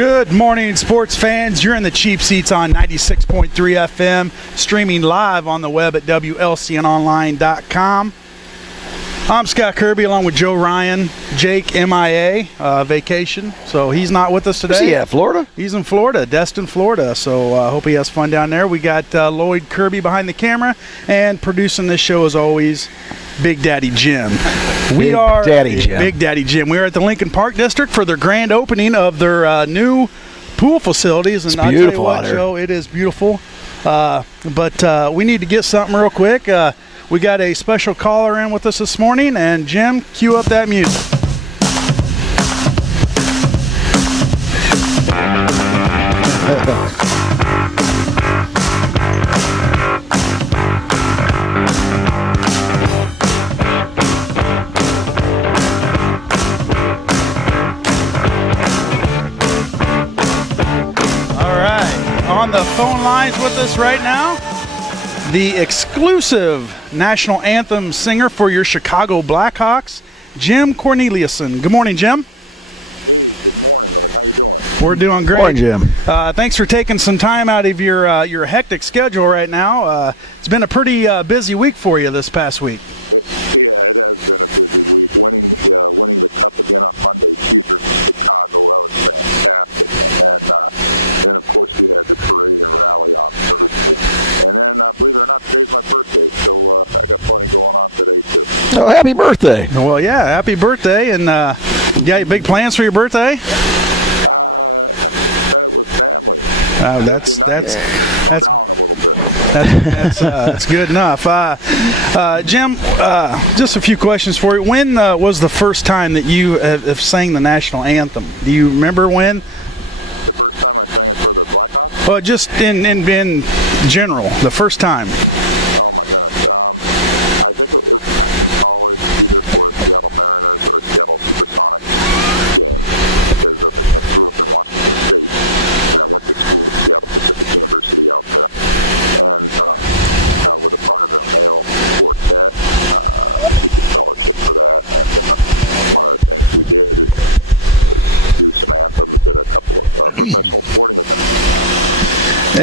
Good morning, sports fans. You're in the Cheap Seats on 96.3 FM, streaming live on the web at WLCNonline.com. I'm Scott Kirby along with Joe Ryan. Jake, MIA, vacation, so he's not with us today. Is he at Florida? He's in Florida, Destin, Florida, so I hope he has fun down there. We got Lloyd Kirby behind the camera, and producing this show, as always, Big Daddy Jim. Big Daddy Jim. We are at the Lincoln Park District for their grand opening of their new pool facilities. And it's beautiful I'll tell you what, Joe, it is beautiful. But we need to get something real quick. We got a special caller in with us this morning, and Jim, cue up that music. On the phone lines with us right now, the exclusive National Anthem singer for your Chicago Blackhawks, Jim Cornelison. Good morning, Jim. We're doing great. Morning, Jim. Thanks for taking some time out of your hectic schedule right now. It's been a pretty busy week for you this past week. Oh, happy birthday. Well, yeah, happy birthday. And you got big plans for your birthday? That's good enough. Jim, just a few questions for you. When was the first time that you have sang the national anthem? Do you remember when? Well, just in general, the first time.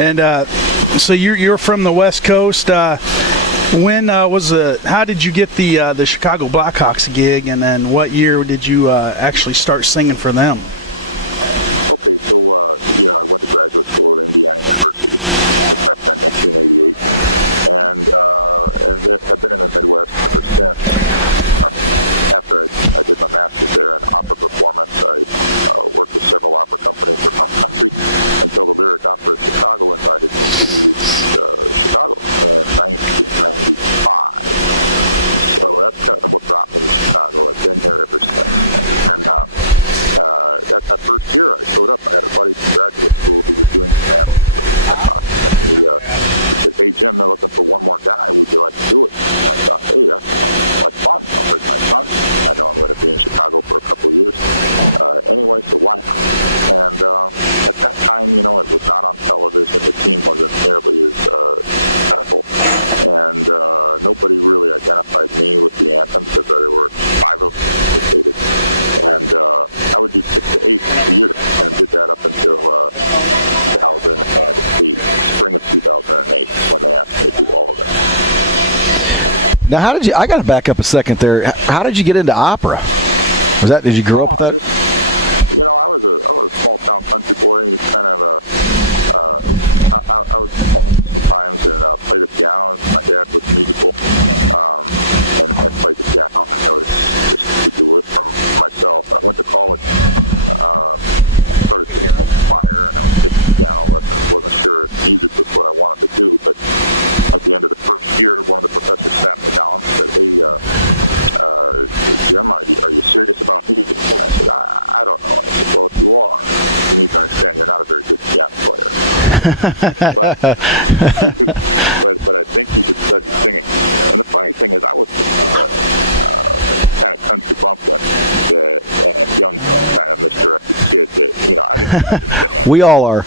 And so you're from the West Coast. When how did you get the Chicago Blackhawks gig, and then what year did you actually start singing for them? Now, I got to back up a second there. How did you get into opera? Did you grow up with that? We all are.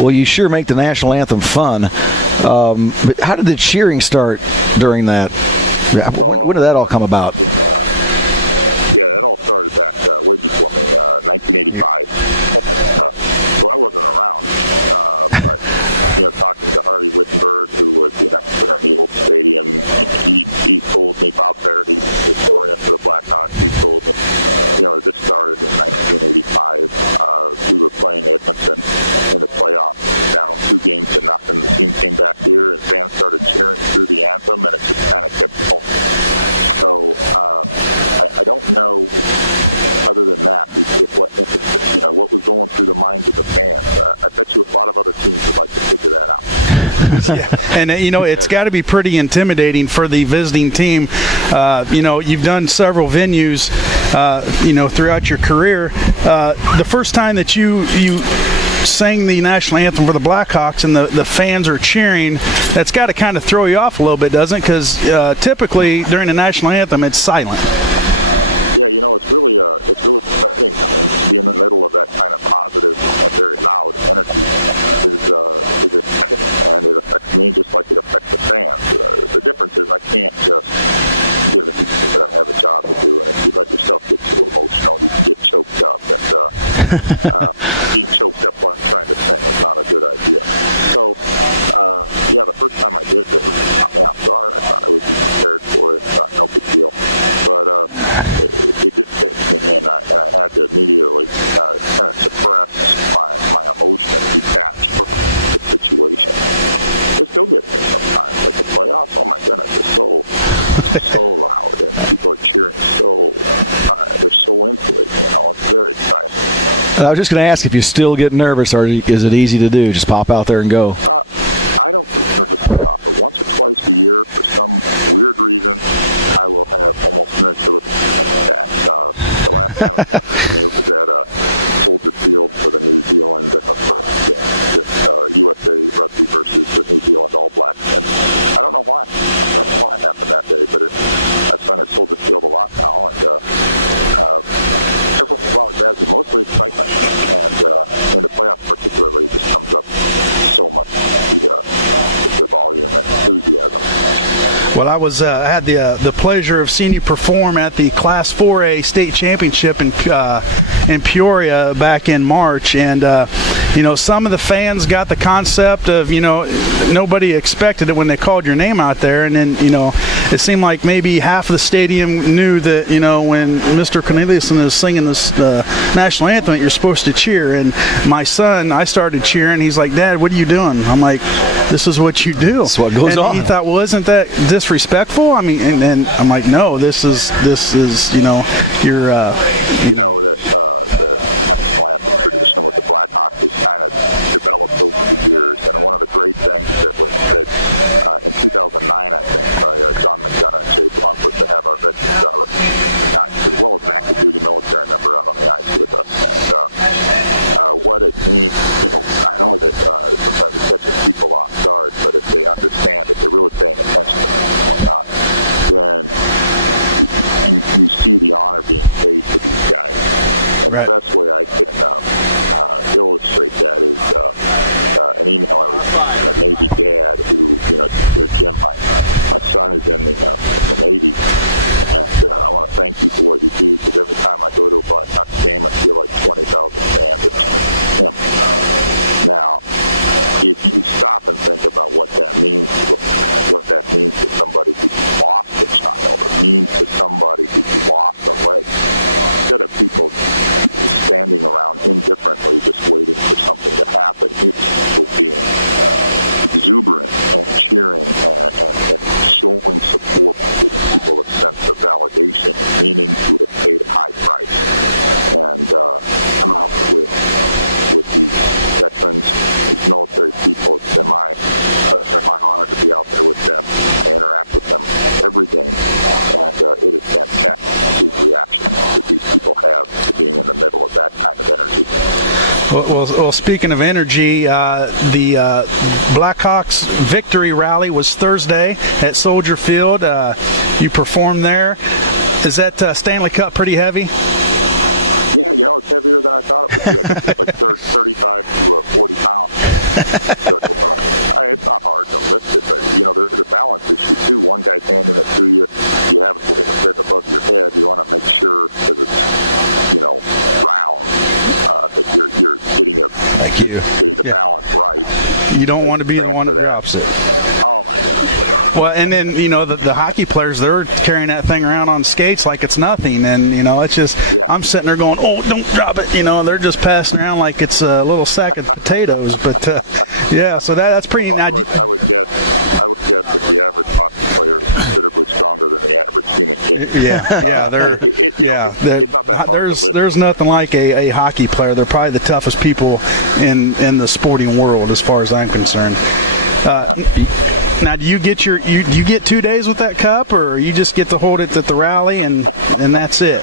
Well, you sure make the national anthem fun. But how did the cheering start during that? When did that all come about? Yeah. And, it's got to be pretty intimidating for the visiting team. You've done several venues, throughout your career. The first time that you sang the national anthem for the Blackhawks and the fans are cheering, that's got to kind of throw you off a little bit, doesn't it? Because typically during the national anthem, it's silent. I was just going to ask if you still get nervous, or is it easy to do? Just pop out there and go. Well, I had the pleasure of seeing you perform at the Class 4A state championship in Peoria back in March, and some of the fans got the concept of nobody expected it when they called your name out there, and then it seemed like maybe half of the stadium knew that when Mr. Cornelison is singing this national anthem, that you're supposed to cheer. And my son, I started cheering. He's like, "Dad, what are you doing?" I'm like, "This is what you do." That's what goes on. He thought, "Well, isn't that disrespectful?" I mean, and I'm like, "No, this is you're right." Well, speaking of energy, the Blackhawks victory rally was Thursday at Soldier Field. You performed there. Is that Stanley Cup pretty heavy? Thank you. Yeah. You don't want to be the one that drops it. Well, and then, the hockey players, they're carrying that thing around on skates like it's nothing. And, it's just, I'm sitting there going, oh, don't drop it. They're just passing around like it's a little sack of potatoes. But, yeah, so that's pretty. There's nothing like a hockey player. They're probably the toughest people in the sporting world, as far as I'm concerned. Now, do you get you get 2 days with that cup, or you just get to hold it at the rally and that's it?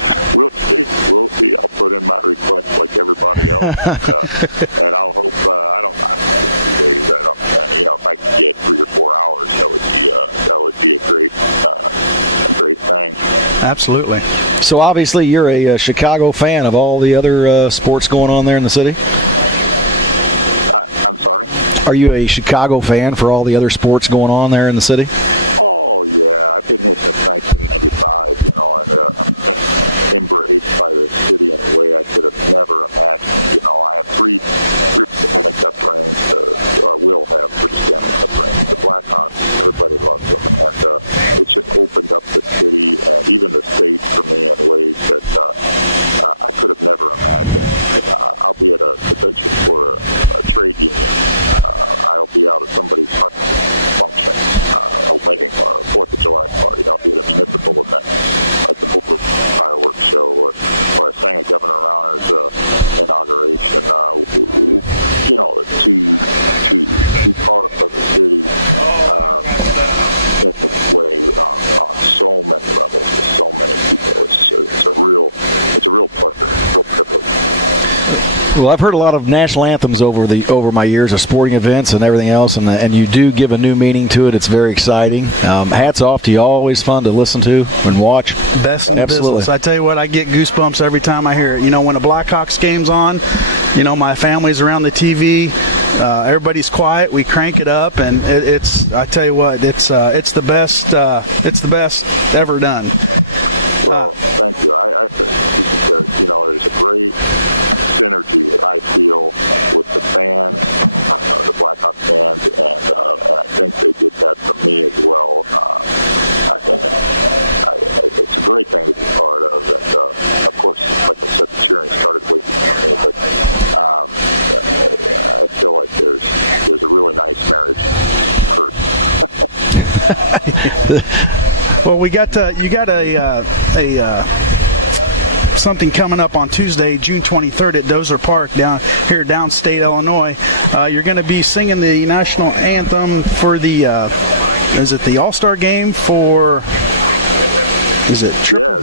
Absolutely. So obviously you're a Chicago fan of all the other sports going on there in the city? Are you a Chicago fan for all the other sports going on there in the city? Well, I've heard a lot of national anthems over my years of sporting events and everything else, and you do give a new meaning to it. It's very exciting. Hats off to you. Always fun to listen to and watch. Best in the business. I tell you what, I get goosebumps every time I hear it. When the Blackhawks game's on, my family's around the TV. Everybody's quiet. We crank it up, and it's. I tell you what, it's the best. It's the best ever done. Well, you got something coming up on Tuesday, June 23rd at Dozer Park down here downstate Illinois. You're going to be singing the national anthem for the is it the All-Star game for? Is it triple?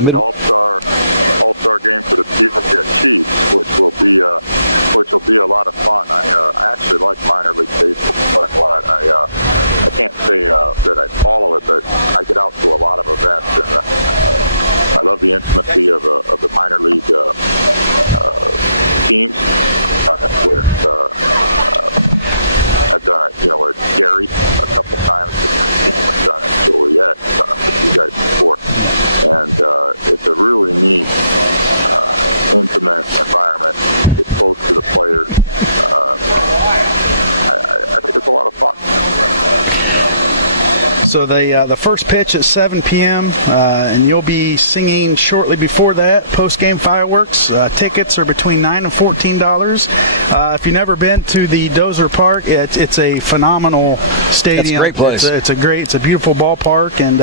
So the first pitch at 7 p.m., and you'll be singing shortly before that. Post-game fireworks. Tickets are between $9 and $14. If you've never been to the Dozer Park, it's a phenomenal stadium. It's a great place. It's a beautiful ballpark, and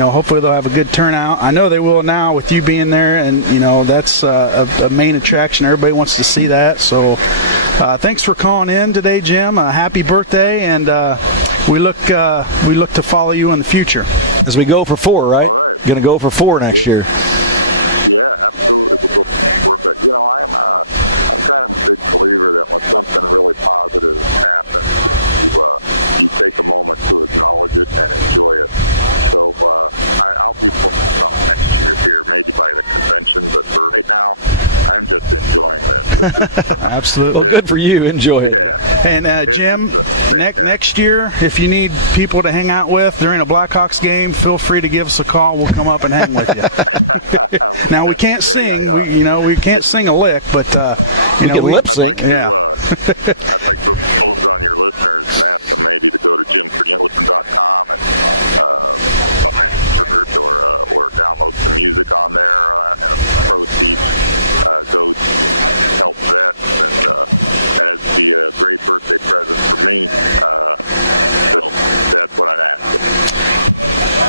hopefully they'll have a good turnout. I know they will now with you being there, and that's a main attraction. Everybody wants to see that. So thanks for calling in today, Jim. Happy birthday, and we look to follow you in the future. As we go for 4, right? Going to go for 4 next year. Absolutely. Well, good for you. Enjoy it. Yeah. And Jim, next year, if you need people to hang out with during a Blackhawks game, feel free to give us a call. We'll come up and hang with you. Now we can't sing. We can't sing a lick, but we can lip sync. Yeah.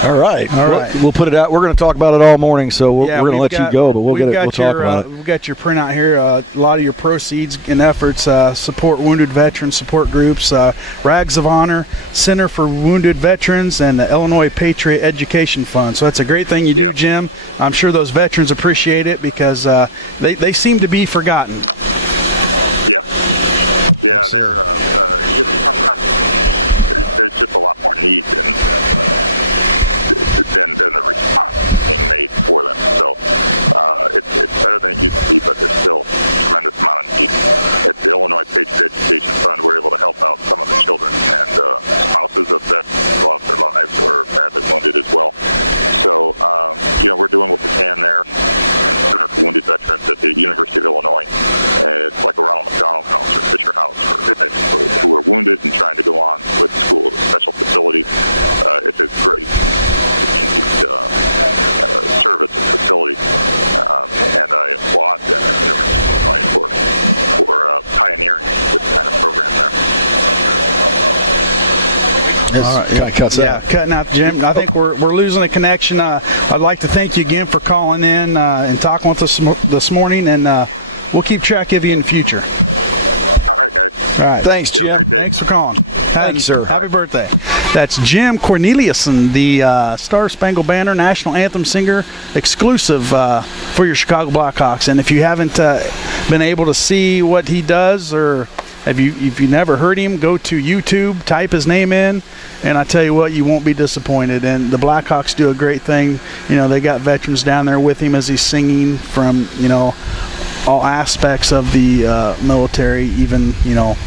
All right. We'll put it out. We're going to talk about it all morning, so we're going to let you go, but we'll talk about it. We've got your printout here. A lot of your proceeds and efforts support wounded veterans, support groups, Rags of Honor, Center for Wounded Veterans, and the Illinois Patriot Education Fund. So that's a great thing you do, Jim. I'm sure those veterans appreciate it because they seem to be forgotten. Absolutely. All right, yeah, cutting out the Jim. I think we're losing a connection. I'd like to thank you again for calling in and talking with us this morning, and we'll keep track of you in the future. All right. Thanks, Jim. Thanks for calling. Thank you, sir. Happy birthday. That's Jim Cornelison, the Star Spangled Banner National Anthem singer, exclusive for your Chicago Blackhawks. And if you haven't been able to see what he does, or if you never heard him, go to YouTube, type his name in, and I tell you what, you won't be disappointed. And the Blackhawks do a great thing. You know, they got veterans down there with him as he's singing from, you know, all aspects of the military, even, you know,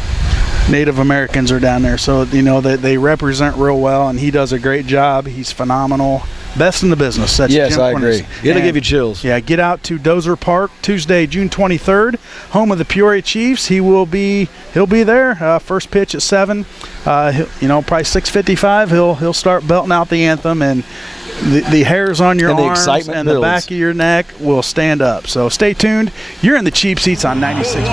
Native Americans are down there. So, you know, they represent real well, and he does a great job. He's phenomenal. Best in the business. That's yes, Jim I Cornelison. agree. It'll give you chills. Yeah, get out to Dozer Park Tuesday, June 23rd, home of the Peoria Chiefs. He'll be there. First pitch at 7. You know, probably 6:55. He'll start belting out the anthem, and the hairs on your arms and the back of your neck will stand up. So stay tuned. You're in the cheap seats on 96.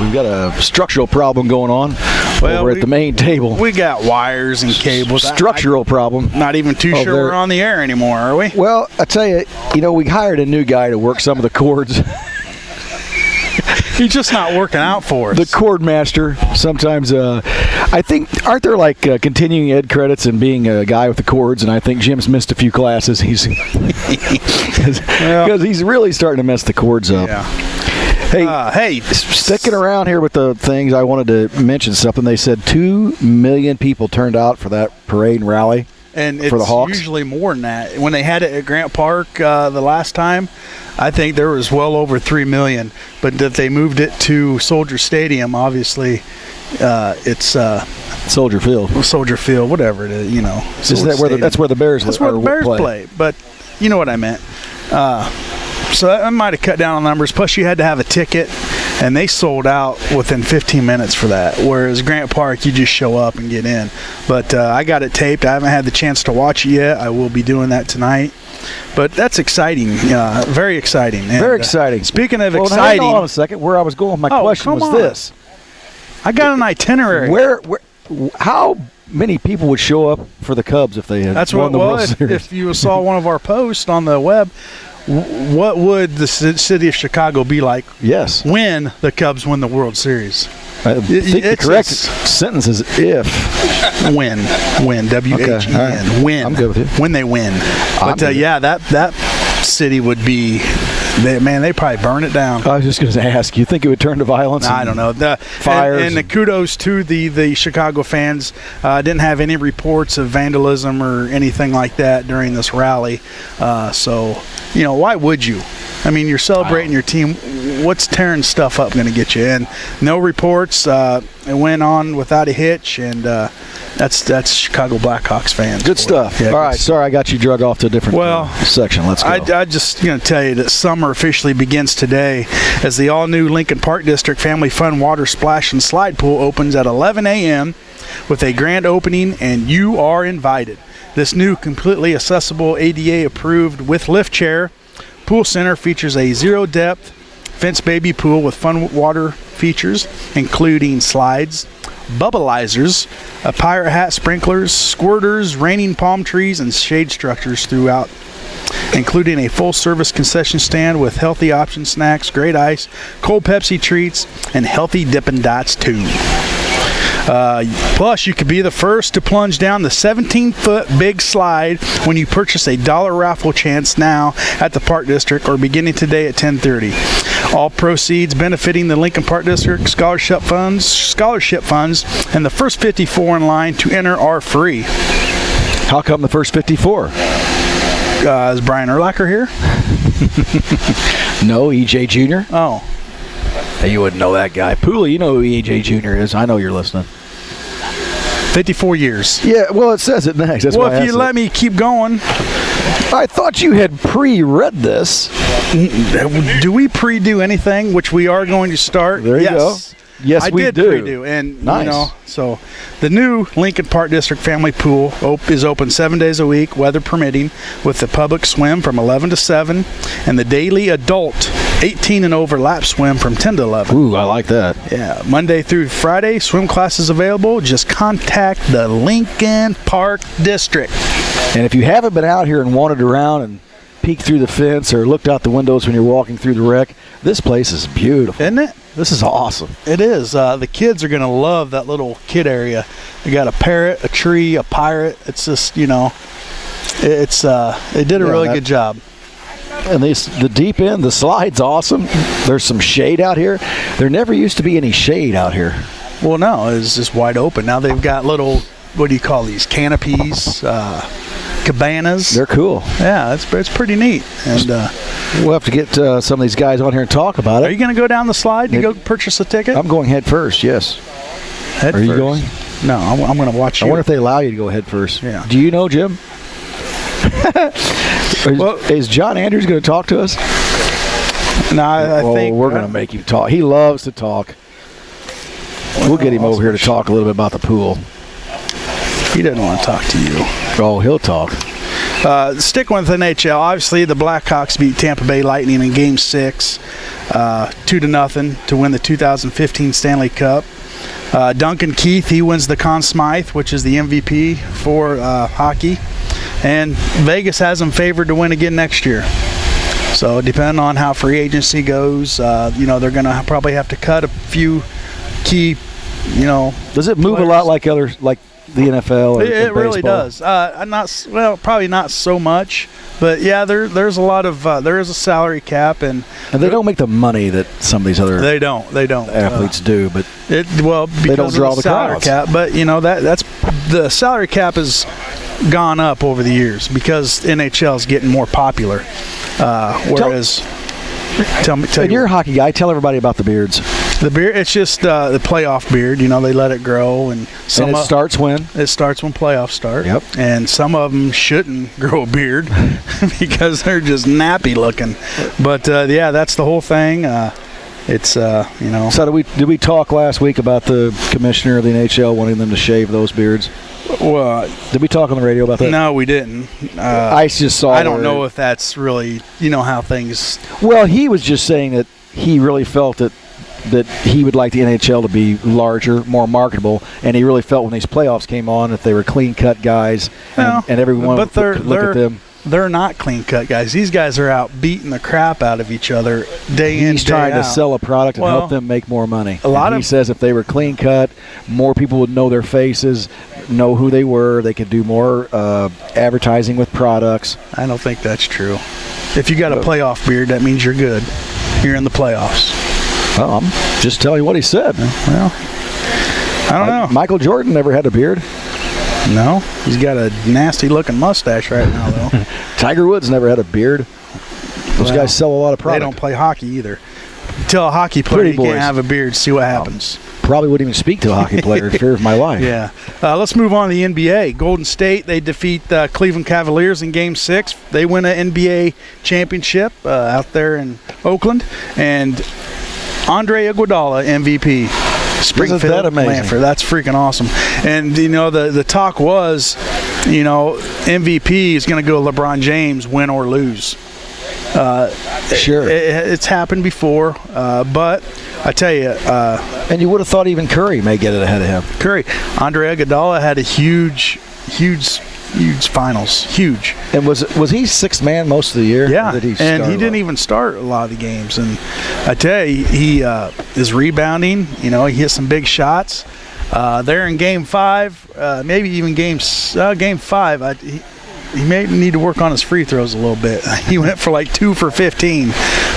We've got a structural problem going on over at the main table. We got wires and cables. Structural problem. Not even too sure we're on the air anymore, are we? Well, I tell you, we hired a new guy to work some of the cords. He's just not working out for us. The cord master. Sometimes, I think, aren't there like continuing ed credits and being a guy with the cords? And I think Jim's missed a few classes. Because he's really starting to mess the cords up. Yeah. Hey, sticking around here with the things, I wanted to mention something. They said 2 million people turned out for that parade and rally. And for the Hawks. It's usually more than that. When they had it at Grant Park the last time, I think there was well over 3 million. But that they moved it to Soldier Stadium, obviously, it's Soldier Field, whatever it is. That's where the Bears play. But you know what I meant. So that might have cut down on numbers. Plus, you had to have a ticket, and they sold out within 15 minutes for that. Whereas Grant Park, you just show up and get in. But I got it taped. I haven't had the chance to watch it yet. I will be doing that tonight. But that's exciting. Very exciting. And, very exciting. Speaking of exciting. Hold on a second. Where I was going with my question was this. I got an itinerary. Where how many people would show up for the Cubs if they had won the World Series? If you saw one of our posts on the web, what would the city of Chicago be like when the Cubs win the World Series? I think the correct sentence is if. Win, W-H-E-N, right. win. I'm good with you. When they win. But, that city would be... They probably burn it down. I was just going to ask, you think it would turn to violence? I don't know. Fires. And the kudos to the Chicago fans. Didn't have any reports of vandalism or anything like that during this rally. So, why would you? I mean, you're celebrating your team. What's tearing stuff up going to get you? And no reports. It went on without a hitch, and that's Chicago Blackhawks fans. Good stuff. Yeah, all right, sorry I got you drug off to a different section. Let's go. I just going to tell you that summer officially begins today as the all-new Lincoln Park District Family Fun Water Splash and Slide Pool opens at 11 a.m. with a grand opening, and you are invited. This new completely accessible ADA-approved with lift chair pool center features a zero-depth fence baby pool with fun water features, including slides, bubbleizers, a pirate hat sprinklers, squirters, raining palm trees, and shade structures throughout, including a full-service concession stand with healthy option snacks, great ice, cold Pepsi treats, and healthy Dippin' Dots too. Plus, you could be the first to plunge down the 17-foot big slide when you purchase a $1 raffle chance now at the Park District or beginning today at 10:30. All proceeds benefiting the Lincoln Park District scholarship funds, and the first 54 in line to enter are free. How come the first 54? Is Brian Urlacher here? No, EJ Jr. Oh. You wouldn't know that guy. Pooley, you know who EJ Jr. is. I know you're listening. 54 years. Yeah, well, it says it next. That's well, if you let me keep going. I thought you had pre-read this. Do we pre-do anything, which we are going to start? There you go. Yes, we did do. Pre-do. And, nice. So the new Lincoln Park District Family Pool is open 7 days a week, weather permitting, with the public swim from 11 to 7 and the daily adult 18 and over lap swim from 10 to 11. Ooh, I like that. Yeah, Monday through Friday, swim classes available. Just contact the Lincoln Park District. And if you haven't been out here and wandered around and peeked through the fence or looked out the windows when you're walking through the wreck, this place is beautiful. Isn't it? This is awesome. It is. The kids are going to love that little kid area. They got a parrot, a tree, a pirate. It's just, they did a really good job. And the deep end, the slide's awesome. There's some shade out here. There never used to be any shade out here. Well, no, it's just wide open. Now they've got little, what do you call these, canopies, cabanas. They're cool. Yeah, it's pretty neat. And we'll have to get some of these guys on here and talk about it. Are you going to go down the slide to go purchase a ticket? I'm going head first, yes. Head first? You going? No, I'm going to watch you. I wonder if they allow you to go head first. Yeah. Do you know, Jim? Is John Andrews going to talk to us? No, I think we're going to make him talk. He loves to talk. We'll get him over here to talk a little bit about the pool. He doesn't want to talk to you. Oh, he'll talk. Sticking with the NHL, obviously the Blackhawks beat Tampa Bay Lightning in Game 6, 2-0 to win the 2015 Stanley Cup. Duncan Keith, he wins the Conn Smythe, which is the MVP for hockey. And Vegas has him favored to win again next year. So depending on how free agency goes, they're going to probably have to cut a few key, Does it move players. a lot like the NFL? It really does. Probably not so much, but yeah, there's a lot of there is a salary cap, and they don't make the money that some of these other they don't athletes do, but because they don't draw of the salary crowds. cap. But that's the salary cap has gone up over the years because NHL is getting more popular, whereas. Tell and you're a hockey guy. Tell everybody about the beards. The beard, it's just the playoff beard. They let it grow, and it starts when? It starts when playoffs start. Yep. And some of them shouldn't grow a beard because they're just nappy looking. But that's the whole thing. It's So did we talk last week about the commissioner of the NHL wanting them to shave those beards? Well, did we talk on the radio about that? No, we didn't. I just saw. I don't know if that's really how things. Well, he was just saying that he really felt that he would like the NHL to be larger, more marketable, and he really felt when these playoffs came on that they were clean-cut guys, and everyone could look at them. They're not clean-cut guys. These guys are out beating the crap out of each other day in, day out. He's trying to sell a product and help them make more money. He says if they were clean-cut, more people would know their faces, know who they were. They could do more advertising with products. I don't think that's true. If you got a playoff beard, that means you're good. You're in the playoffs. Well, I'm just telling you what he said. Well, I don't know. Michael Jordan never had a beard. No, he's got a nasty-looking mustache right now, though. Tiger Woods never had a beard. Those guys sell a lot of product. They don't play hockey either. Tell a hockey player you can't have a beard, see what happens. Probably wouldn't even speak to a hockey player in fear of my life. Yeah. Let's move on to the NBA. Golden State, they defeat Cleveland Cavaliers in Game 6. They win an NBA championship out there in Oakland. And Andre Iguodala, MVP. Isn't that amazing? Lanford. That's freaking awesome. And, the talk was, MVP is going to go LeBron James, win or lose. Sure. It's happened before, but I tell you. And you would have thought even Curry may get it ahead of him. Curry. Andre Iguodala had a huge finals. Huge. And was he sixth man most of the year? Yeah, he didn't even start a lot of the games. And I tell you, he is rebounding. He hit some big shots. There in Game 5, maybe even Game 5, he may need to work on his free throws a little bit. He went for like 2 for 15.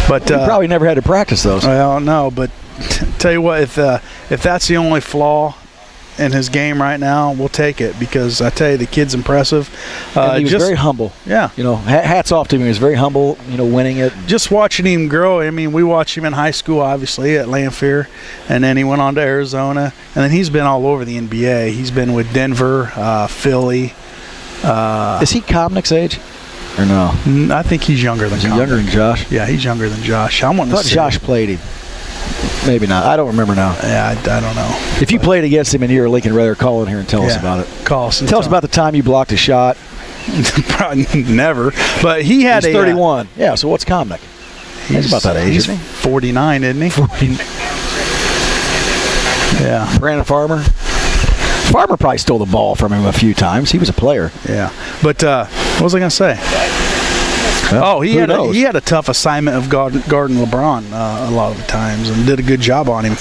But he probably never had to practice those. Well, no, but tell you what, if that's the only flaw in his game right now, we'll take it, because I tell you, the kid's impressive. And he was very humble. Yeah. Hats off to him. He was very humble, winning it. Just watching him grow. I mean, we watched him in high school, obviously, at Lanphier, and then he went on to Arizona, and then he's been all over the NBA. He's been with Denver, Philly. Is he Komnick's age? Or no? I think he's younger than Komnick. Younger than Josh? Yeah, he's younger than Josh. I thought Josh played him. Maybe not. I don't remember now. Yeah, I don't know. If you played against him and you're a Lincoln Raider, call in here and tell us about it. Call us. Tell us about the time you blocked a shot. Probably never. But he had He's 31. Yeah, so what's Komnick? He's about that age, isn't he? 49, isn't he? 49. Yeah. Brandon Farmer. Farmer probably stole the ball from him a few times. He was a player. Yeah. But what was I going to say? Well, he had a tough assignment of guarding LeBron a lot of the times, and did a good job on him.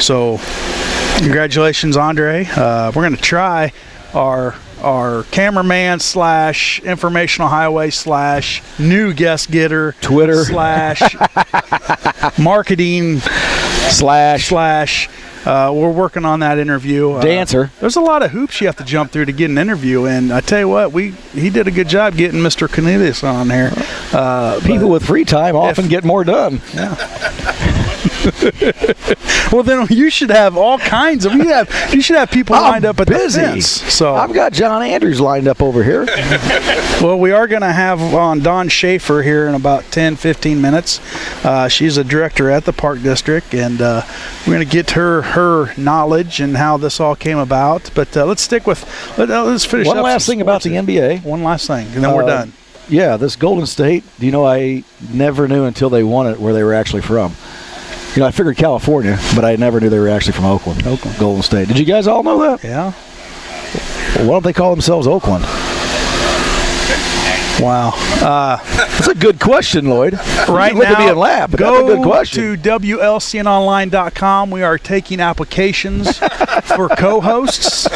So, congratulations, Andre. We're going to try our cameraman / informational highway / new guest getter Twitter / marketing / we're working on that interview. Dancer. There's a lot of hoops you have to jump through to get an interview, and I tell you what, he did a good job getting Mr. Cornelison on here. People with free time often get more done. Yeah. Well, then you should have all kinds of. You should have people lined up at the fence. So I've got John Andrews lined up over here. Well, we are going to have on Dawn Schaefer here in about 10-15 minutes. She's a director at the Park District, and we're going to get her knowledge and how this all came about. But let's stick with. Let's finish. One last thing about the NBA. One last thing, and then we're done. Yeah, this Golden State. I never knew until they won it where they were actually from. I figured California, but I never knew they were actually from Oakland. Golden State. Did you guys all know that? Yeah. Well, why don't they call themselves Oakland? Wow. That's a good question, Lloyd. Right now, now, me and laugh, but go that's a good question. to WLCNonline.com. We are taking applications for co-hosts.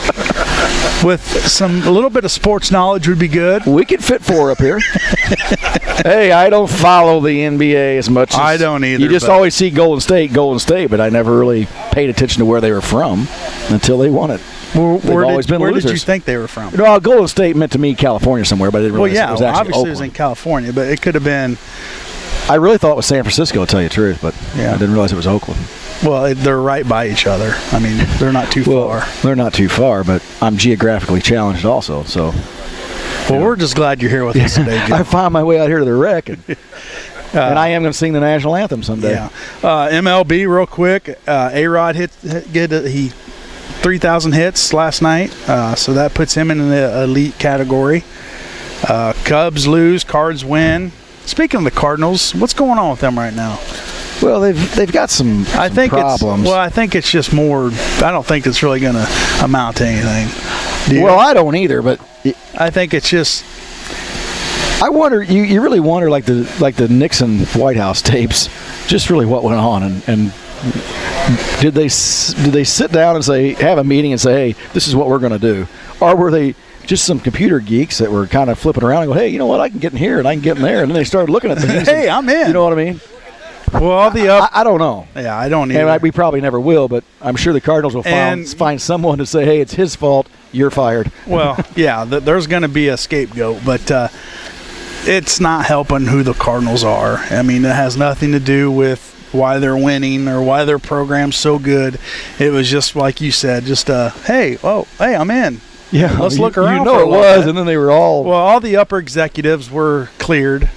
with a little bit of sports knowledge would be good. We could fit 4 up here. Hey, I don't follow the NBA as much as I don't either. You just always see Golden State, but I never really paid attention to where they were from until they won it. Where did you think they were from? No, Golden State meant to me California somewhere, but I didn't realize it was actually obviously Oakland. It was in California, but it could have been. I really thought it was San Francisco, to tell you the truth, but I didn't realize it was Oakland. Well, they're right by each other. I mean, they're not too far. They're not too far, but I'm geographically challenged also. So, we're just glad you're here with us today, Jim. I found my way out here to the wreck, and I am going to sing the national anthem someday. Yeah. MLB, real quick. A-Rod hit 3,000 hits last night, so that puts him in the elite category. Cubs lose, Cards win. Speaking of the Cardinals, what's going on with them right now? Well, they've got some problems. I think it's just more. I don't think it's really going to amount to anything. Well, I don't either, but I think it's just. I wonder. You really wonder, like the Nixon White House tapes, just really what went on, and did they sit down and have a meeting and say, hey, this is what we're going to do, or were they just some computer geeks that were kind of flipping around and go, hey, you know what, I can get in here and I can get in there, and then they started looking at things. Hey, I'm in. You know what I mean? Well, I don't know. Yeah, I don't either. And we probably never will, but I'm sure the Cardinals will find someone to say, hey, it's his fault, you're fired. Well, yeah, there's going to be a scapegoat, but it's not helping who the Cardinals are. I mean, it has nothing to do with why they're winning or why their program's so good. It was just like you said, just hey, I'm in. Yeah, let's look around. You know it was, and then they were all the upper executives were cleared.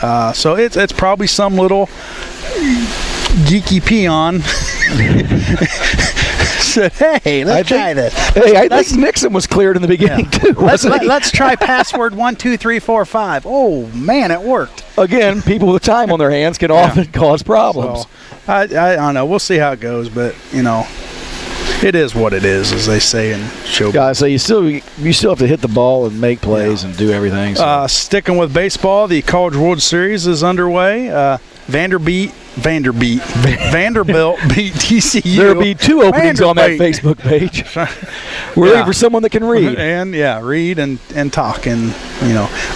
So it's probably some little geeky peon said, hey, let's try this. Hey, I think Nixon was cleared in the beginning, too. Let's try password 1 2 3 4 5. Oh, man, it worked. Again, people with time on their hands can often cause problems. So, I don't know. We'll see how it goes, but, it is what it is, as they say in showbiz. Guys, so you still have to hit the ball and make plays and do everything. So. Sticking with baseball, the College World Series is underway. Vanderbilt beat TCU. There'll be 2 openings on that Facebook page. We're looking for someone that can read. And read and talk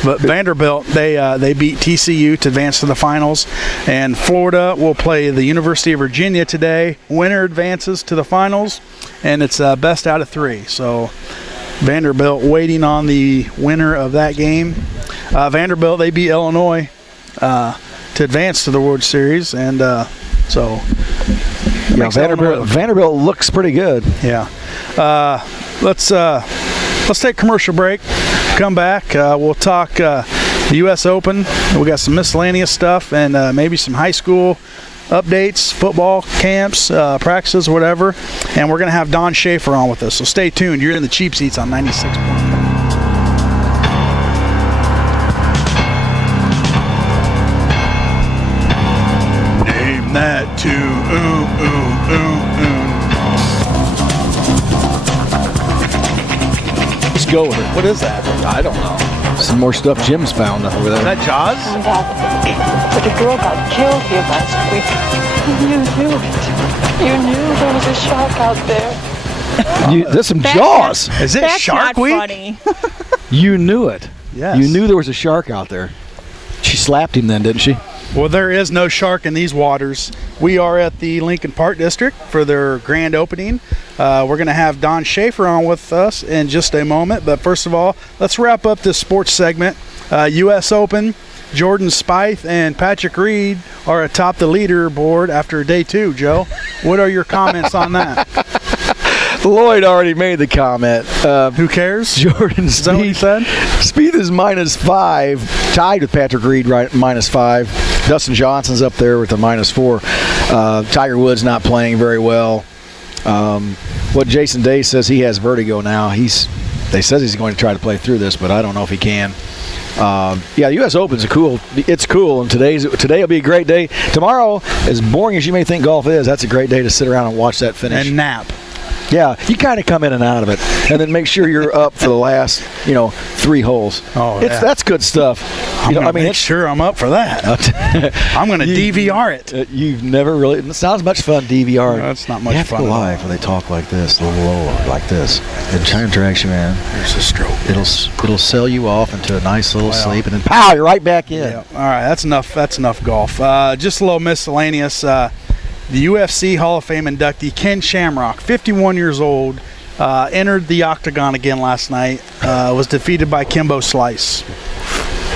but Vanderbilt they beat TCU to advance to the finals, and Florida will play the University of Virginia today. Winner advances to the finals, and it's best out of 3. So Vanderbilt waiting on the winner of that game. Vanderbilt, they beat Illinois to advance to the World Series, and Vanderbilt looks pretty good. Yeah. Let's take a commercial break. Come back. We'll talk the U.S. Open. We got some miscellaneous stuff and maybe some high school updates, football camps, practices, whatever. And we're going to have Dawn Schaefer on with us. So stay tuned. You're in the Cheap Seats on 96. That too. Let's go with it. What is that? I don't know. Some more stuff Jim's found over there. Is that Jaws? But the girl got killed here last week. You knew it. You knew there was a shark out there. There's some Jaws. Is it Shark Week? Funny. You knew it. Yes. You knew there was a shark out there. She slapped him then, didn't she? Well, there is no shark in these waters. We are at the Lincoln Park District for their grand opening. We're going to have Dawn Schaefer on with us in just a moment. But first of all, let's wrap up this sports segment. U.S. Open, Jordan Spieth and Patrick Reed are atop the leaderboard after day 2, Joe. What are your comments on that? Lloyd already made the comment. Who cares? Jordan Spieth. Is that what he said? Spieth is -5, tied with Patrick Reed, right, -5. Dustin Johnson's up there with a -4. Tiger Woods not playing very well. What Jason Day says, he has vertigo now. They says he's going to try to play through this, but I don't know if he can. The U.S. Open's cool, and today will be a great day. Tomorrow, as boring as you may think golf is, that's a great day to sit around and watch that finish. And nap. Yeah, you kind of come in and out of it, and then make sure you're up for the last, 3 holes. Oh, yeah. That's good stuff. Make sure I'm up for that. I'm going to DVR it. You've never really. It sounds much fun DVR. No, it's not much fun. You have to go live when they talk like this, a little lower, like this. And try interaction, man. There's a stroke. It'll sell you off into a nice little sleep, and then pow, you're right back in. Yeah. All right, that's enough golf. Just a little miscellaneous. The UFC Hall of Fame inductee Ken Shamrock, 51 years old, entered the octagon again last night. Was defeated by Kimbo Slice.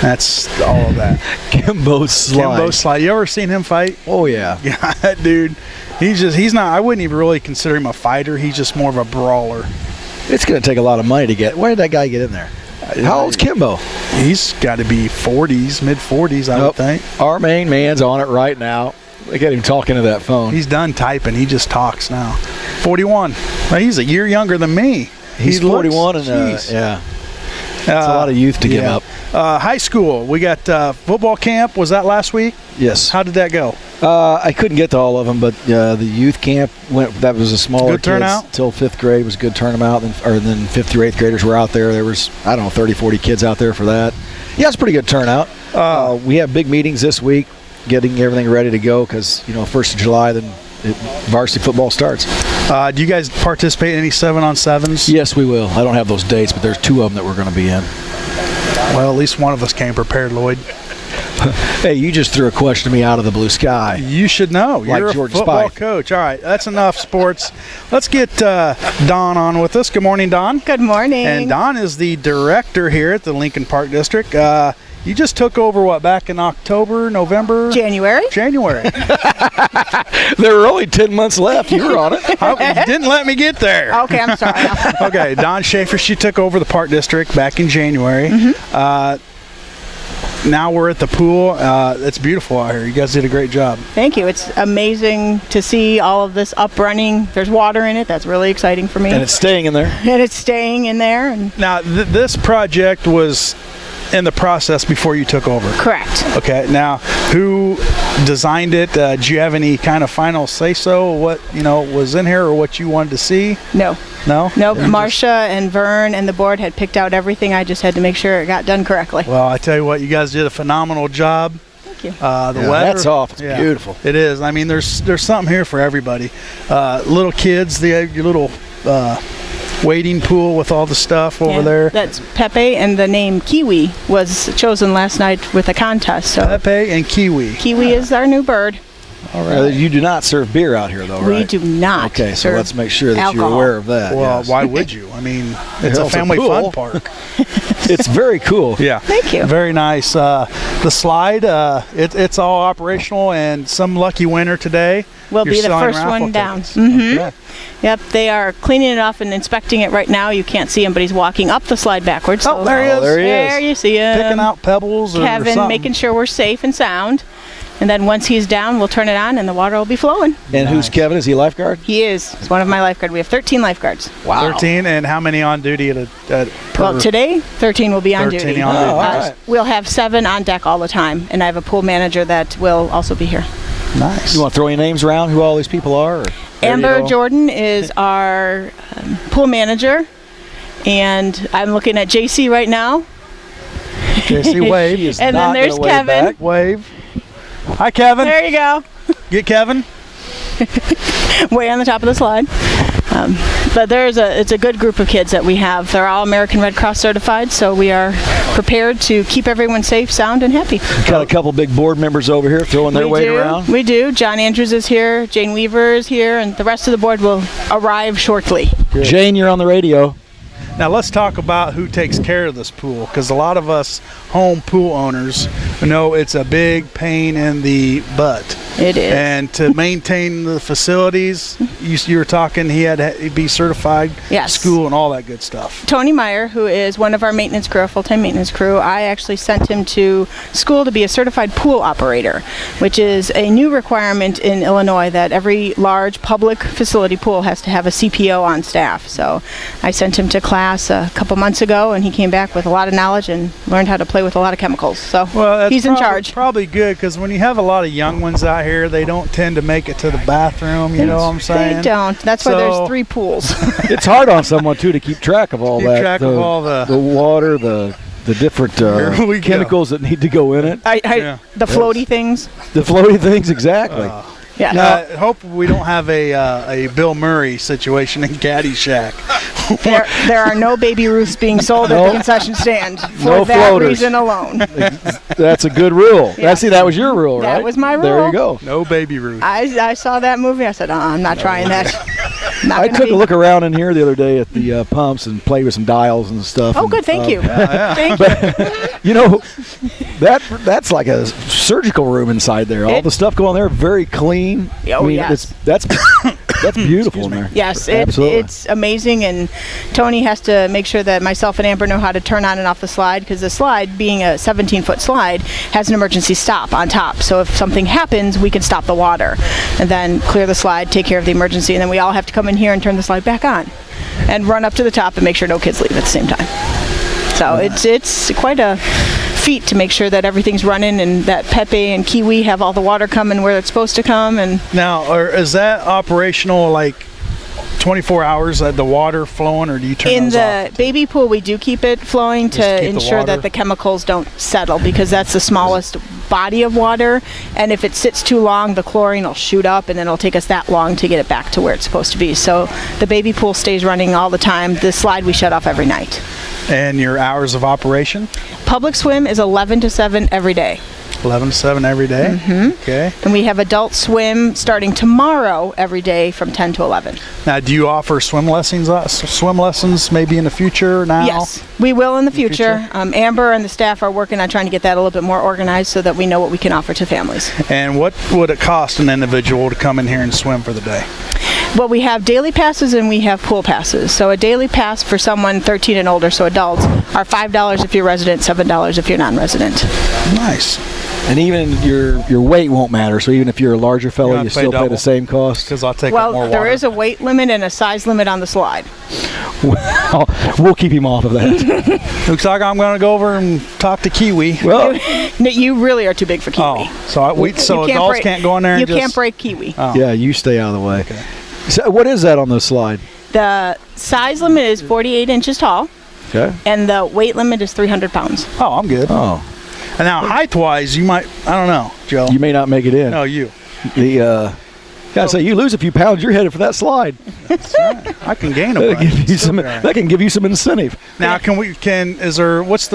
That's all of that. Kimbo Slice. You ever seen him fight? Oh yeah. Yeah, that dude. He's not. I wouldn't even really consider him a fighter. He's just more of a brawler. It's going to take a lot of money to get. Where did that guy get in there? How old's Kimbo? He's got to be 40s, mid 40s, I would think. Our main man's on it right now. Look at him talking to that phone. He's done typing. He just talks now. 41. Well, he's a year younger than me. He's 41 and yeah. It's a lot of youth to give up. High school. We got football camp. Was that last week? Yes. How did that go? I couldn't get to all of them, but the youth camp went. That was a smaller good turnout till 5th grade. Was a good turnout. Then 5th through 8th graders were out there. There was 30, 40 kids out there for that. Yeah, it's a pretty good turnout. We have big meetings this week, getting everything ready to go because 1st of July then varsity football starts. Do you guys participate in any 7-on-7s? Yes, we will. I don't have those dates, but there's 2 of them that we're going to be in. Well, at least one of us came prepared, Lloyd. Hey, you just threw a question to me out of the blue sky. You should know. Like You're George a football Spike. coach. All right, that's enough sports. Let's get Dawn on with us. Good morning, Dawn. Good morning. And Dawn is the director here at the Lincoln Park District. You just took over, back in October, November? January. There were only 10 months left. You were on it. You didn't let me get there. Okay, I'm sorry. Okay, Dawn Schaefer, she took over the Park District back in January. Now we're at the pool. It's beautiful out here. You guys did a great job. Thank you. It's amazing to see all of this up running. There's water in it. That's really exciting for me. And it's staying in there. And it's staying in there. And now, this project was in the process before you took over. Correct. Okay. Now, who designed it? Do you have any kind of final say-so? What was in here or what you wanted to see? No. No? Nope. Marcia and Vern and the board had picked out everything. I just had to make sure it got done correctly. Well, I tell you what, you guys did a phenomenal job. Thank you. The weather. Hats off. It's beautiful. It is. I mean, there's something here for everybody. Little kids, your little wading pool with all the stuff over there. That's Pepe, and the name Kiwi was chosen last night with a contest. So Pepe and Kiwi. Kiwi is our new bird. All right. You do not serve beer out here, though, right? We do not. Okay, so let's make sure that alcohol. you're aware of that. Well, yes. Why would you? I mean, it's a also family cool. fun park. It's very cool. Yeah. Thank you. Very nice. The slide, it's all operational, and some lucky winner today. We'll be the first one down. Mm-hmm. Okay. Yep, they are cleaning it off and inspecting it right now. You can't see him, but he's walking up the slide backwards. Oh, there he is. There you see him. Picking out pebbles or Kevin, something. making sure we're safe and sound. And then once he's down, we'll turn it on and the water will be flowing. And who's Kevin? Is he a lifeguard? He is. He's one of my lifeguards. We have 13 lifeguards. Wow. 13, and how many on duty Well, today, 13 will be on 13 duty. on duty. All right. We'll have 7 on deck all the time, and I have a pool manager that will also be here. Nice. You want to throw any names around who all these people are? Or Amber Jordan is our pool manager, and I'm looking at JC right now. JC, wave. And then there's Kevin. Wave. Hi, Kevin. There you go. Get Kevin. Way on the top of the slide. But it's a good group of kids that we have. They're all American Red Cross certified, so we are prepared to keep everyone safe, sound, and happy. Got a couple big board members over here throwing their weight around. We do. John Andrews is here, Jane Weaver is here, and the rest of the board will arrive shortly. Good. Jane, you're on the radio. Now let's talk about who takes care of this pool, because a lot of us home pool owners know it's a big pain in the butt. It is. And to maintain the facilities, you were talking he had to be certified, yes, school and all that good stuff. Tony Meyer, who is one of our maintenance crew, our full-time maintenance crew, I actually sent him to school to be a certified pool operator, which is a new requirement in Illinois that every large public facility pool has to have a CPO on staff. So I sent him to class a couple months ago, and he came back with a lot of knowledge and learned how to play with a lot of chemicals. So well, he's in charge. Probably good, because when you have a lot of young ones out here, they don't tend to make it to the bathroom. You know what I'm saying? They don't. That's why there's 3 pools. It's hard on someone too to keep track of all that. Track of all the water, the different chemicals that need to go in it. The floaty things. The floaty things, exactly. Yeah. I hope we don't have a Bill Murray situation in Caddy Shack. There are no Baby Ruths being sold at the concession stand for no that floaters. reason alone. That's a good rule. Yeah. That was your rule, right? That was my rule. There you go. No Baby Ruth. I saw that movie. I said, I'm not trying that. I took a look around in here the other day at the pumps and played with some dials and stuff. Oh, good. Thank you. Thank you. You know, that's like a surgical room inside there. All the stuff going there, very clean. Oh, yes. That's beautiful in there. Yes, Absolutely. it's amazing, and Tony has to make sure that myself and Amber know how to turn on and off the slide, because the slide, being a 17-foot slide, has an emergency stop on top. So if something happens, we can stop the water and then clear the slide, take care of the emergency, and then we all have to come in here and turn the slide back on and run up to the top and make sure no kids leave at the same time. So it's quite a feet to make sure that everything's running and that Pepe and Kiwi have all the water coming where it's supposed to come. And now, is that operational like 24 hours, the water flowing, or do you turn in those the off? baby pool, we do keep it flowing to ensure that the chemicals don't settle, because that's the smallest body of water, and if it sits too long, the chlorine will shoot up, and then it'll take us that long to get it back to where it's supposed to be. So the baby pool stays running all the time. The slide we shut off every night. And your hours of operation? Public swim is 11 to 7 every day. 11 to 7 every day? Mm-hmm. Okay. And we have adult swim starting tomorrow every day from 10 to 11. Now, do you offer swim lessons maybe in the future now? Yes, we will in the future. Amber and the staff are working on trying to get that a little bit more organized so that we know what we can offer to families. And what would it cost an individual to come in here and swim for the day? Well, we have daily passes and we have pool passes. So a daily pass for someone 13 and older, so adults, are $5 if you're resident, $7 if you're non-resident. Nice. And even your weight won't matter. So even if you're a larger fellow, you still pay the same cost. Because I'll take up more water. Well, there is a weight limit and a size limit on the slide. Well, we'll keep him off of that. Looks like I'm going to go over and talk to Kiwi. Well, you really are too big for Kiwi. Oh, so adults can't go in there and You can't break Kiwi. Oh. Yeah, you stay out of the way. Okay. So what is that on the slide? The size limit is 48 inches tall. Okay. And the weight limit is 300 pounds. Oh, I'm good. Oh. And now, height-wise, you might, I don't know, Joe. You may not make it in. No, you. Gotta say, you lose a few pounds, you're headed for that slide. That's right. I can gain a bunch. That can give you some incentive. Now, let's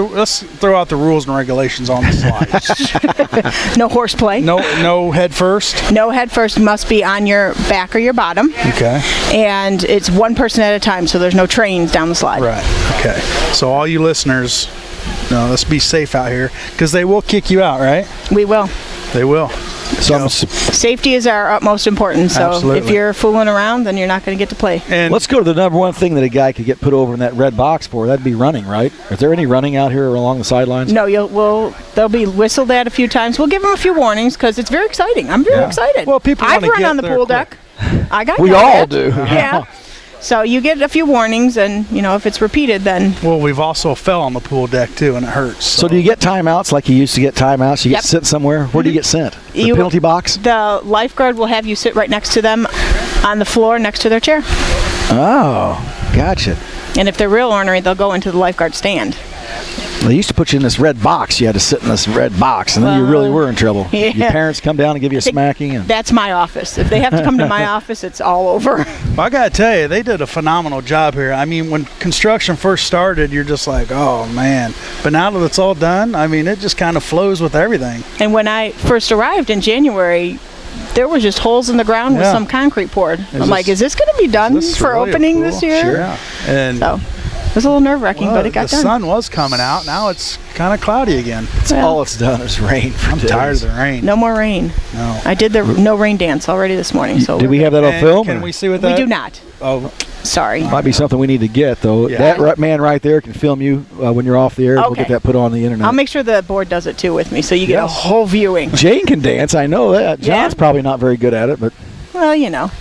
throw out the rules and regulations on the slide. No horseplay. No head first? No head first. Must be on your back or your bottom. Okay. And it's one person at a time, so there's no trains down the slide. Right. Okay. So all you listeners, let's be safe out here, because they will kick you out, right? We will. They will. So safety is our utmost importance. So Absolutely. if you're fooling around, then you're not going to get to play. And let's go to the number one thing that a guy could get put over in that red box for. That'd be running, right? Is there any running out here along the sidelines? No, they'll be whistled at a few times. We'll give them a few warnings because it's very exciting. I'm very excited. Well, people I've run get on the there pool quick. deck. I got We all do. Yeah. So you get a few warnings, and if it's repeated, then. Well, we've also fell on the pool deck too, and it hurts. So do you get timeouts like you used to get timeouts? You get sent somewhere. Where do you get sent? The penalty box? The lifeguard will have you sit right next to them on the floor next to their chair. Oh, gotcha. And if they're real ornery, they'll go into the lifeguard stand. They used to put you in this red box. You had to sit in this red box, and then you really were in trouble. Yeah. Your parents come down and give you a smacking. And that's my office. If they have to come to my office, it's all over. Well, I got to tell you, they did a phenomenal job here. I mean, when construction first started, you're just like, oh, man. But now that it's all done, I mean, it just kind of flows with everything. And when I first arrived in January, there was just holes in the ground with some concrete poured. I'm like, is this going to be done for really opening this year? Sure. Yeah. And so it was a little nerve-wracking, but it got done. The sun was coming out. Now it's kind of cloudy again. All it's done is rain. I'm tired of the rain. No more rain. No. I did the no rain dance already this morning. So did we have that on film? Can we see what that? We do not. Oh, sorry. Might be something we need to get, though. Yeah. That man right there can film you when you're off the air. Okay. We'll get that put on the internet. I'll make sure the board does it too with me, so you get a whole viewing. Jane can dance. I know that. John's probably not very good at it, but well,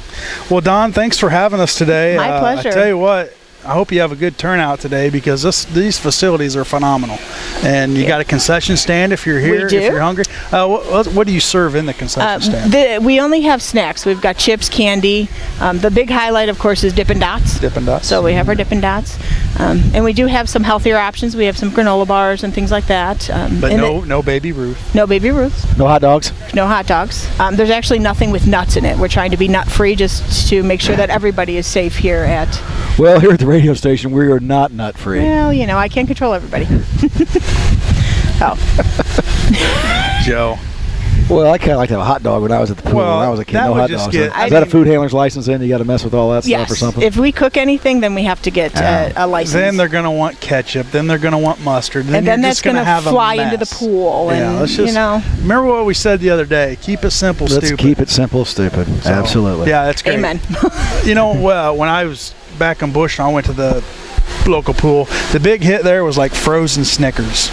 Well, Dawn, thanks for having us today. My pleasure. I tell you what, I hope you have a good turnout today because these facilities are phenomenal. And you got a concession stand if you're here, if you're hungry. What do you serve in the concession stand? We only have snacks. We've got chips, candy. The big highlight, of course, is Dippin' Dots. Dippin' Dots. So we have our Dippin' Dots. And we do have some healthier options. We have some granola bars and things like that. But no Baby Ruth. No Baby Ruth. No hot dogs? No hot dogs. There's actually nothing with nuts in it. We're trying to be nut-free just to make sure that everybody is safe here at... Well, here at the radio station, we are not nut-free. Well, I can't control everybody. Joe. Well, I kind of like to have a hot dog when I was at the pool when I was a kid. No hot dogs. Is that a food handler's license in? You got to mess with all that stuff or something? If we cook anything, then we have to get a license. Then they're going to want ketchup. Then they're going to want mustard. And then that's going to fly into the pool. Yeah, let's just, remember what we said the other day. Keep it simple, stupid. Let's keep it simple, stupid. So, absolutely. Yeah, that's great. Amen. When I was back in Bush and I went to the local pool, the big hit there was like frozen Snickers.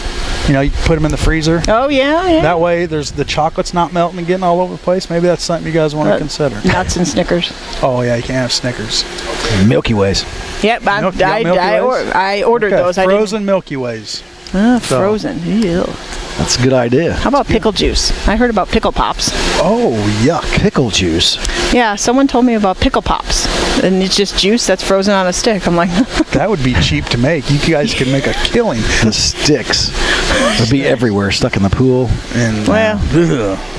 You put them in the freezer. Oh, yeah. That way, the chocolate's not melting and getting all over the place. Maybe that's something you guys want to consider. Nuts and Snickers. Oh, yeah, you can't have Snickers. Milky Ways. Yep, I ordered those. Frozen Milky Ways. Frozen. Ew. That's a good idea. How about pickle juice? I heard about pickle pops. Oh, yuck. Pickle juice. Yeah, someone told me about pickle pops. And it's just juice that's frozen on a stick. I'm like... That would be cheap to make. You guys could make a killing. The sticks would be everywhere, stuck in the pool. And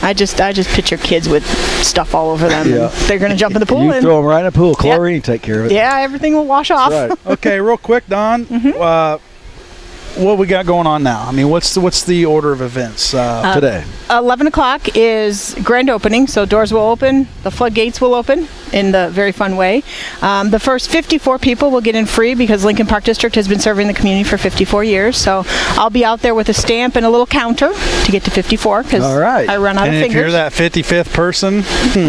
I just picture kids with stuff all over them. Yeah. They're going to jump in the pool. You throw them right in the pool. Chlorine, take care of it. Yeah, everything will wash off. Right. Okay, real quick, Dawn. What we got going on now? I mean, what's the order of events today? 11 o'clock is grand opening, so doors will open, the floodgates will open in the very fun way. The first 54 people will get in free because Lincoln Park District has been serving the community for 54 years. So I'll be out there with a stamp and a little counter to get to 54 because I run out of fingers. And if you're that 55th person,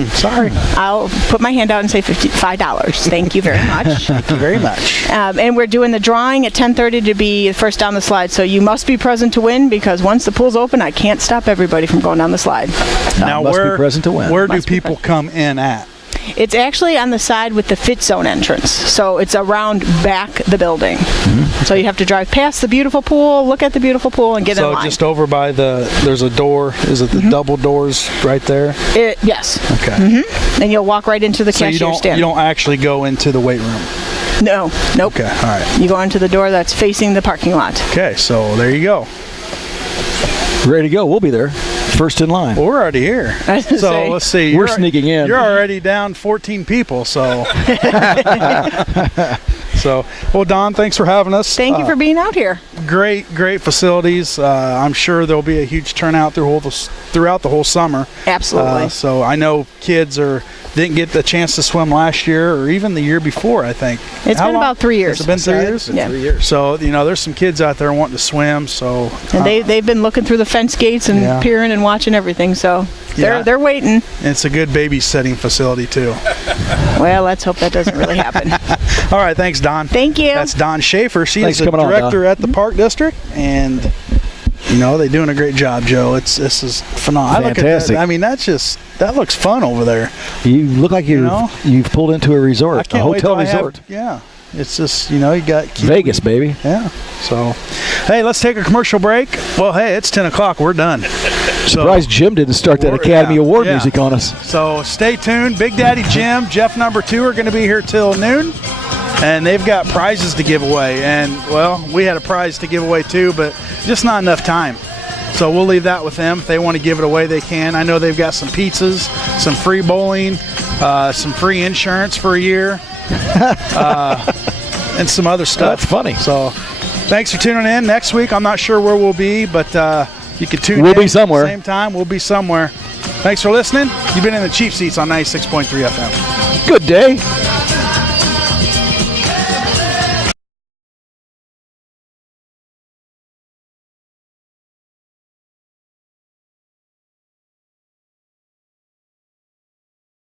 sorry. I'll put my hand out and say $55. Thank you very much. Thank you very much. And we're doing the drawing at 10:30 to be first down the slide. So you must be present to win because once the pool's open, I can't stop everybody from going down the slide. Now, must be present to win. Where do people come in at? It's actually on the side with the fit zone entrance. So it's around back the building. Mm-hmm. So you have to drive past the beautiful pool, look at the beautiful pool, and get in line. So just over by there's a door. Is it the double doors right there? Yes. Okay. Mm-hmm. And you'll walk right into the cashier stand. You don't actually go into the weight room? No. Nope. Okay. All right. You go into the door that's facing the parking lot. Okay. So there you go. Ready to go. We'll be there. First in line. Well, we're already here. So let's see. We're sneaking in. You're already down 14 people. So, well, Dawn, thanks for having us. Thank you for being out here. Great facilities. I'm sure there'll be a huge turnout throughout the whole summer. Absolutely. So I know kids didn't get the chance to swim last year or even the year before, I think. It's been about 3 years. Has it been 3 years? Yeah. 3 years. So, there's some kids out there wanting to swim. So, and they've been looking through the fence gates and peering and watching everything. So they're waiting. And it's a good babysitting facility, too. Well, let's hope that doesn't really happen. All right. Thanks, Dawn. Thank you. That's Dawn Schaefer. She is the director at the Park District. And, they're doing a great job, Joe. This is phenomenal. Fantastic. I mean, that looks fun over there. You look like you've pulled into a resort, a hotel resort. It's just, you got Vegas, baby. Yeah. So, hey, let's take a commercial break. Well, hey, it's 10 o'clock. We're done. Surprised Jim didn't start that Academy Award music on us. So stay tuned. Big Daddy Jim, Jeff number 2 are going to be here till noon. And they've got prizes to give away. And, well, we had a prize to give away too, but just not enough time. So we'll leave that with them. If they want to give it away, they can. I know they've got some pizzas, some free bowling, some free insurance for a year, and some other stuff. That's funny. So thanks for tuning in. Next week, I'm not sure where we'll be, but you can tune in. We'll be somewhere. At the same time, we'll be somewhere. Thanks for listening. You've been in the Cheap Seats on 96.3 FM. Good day.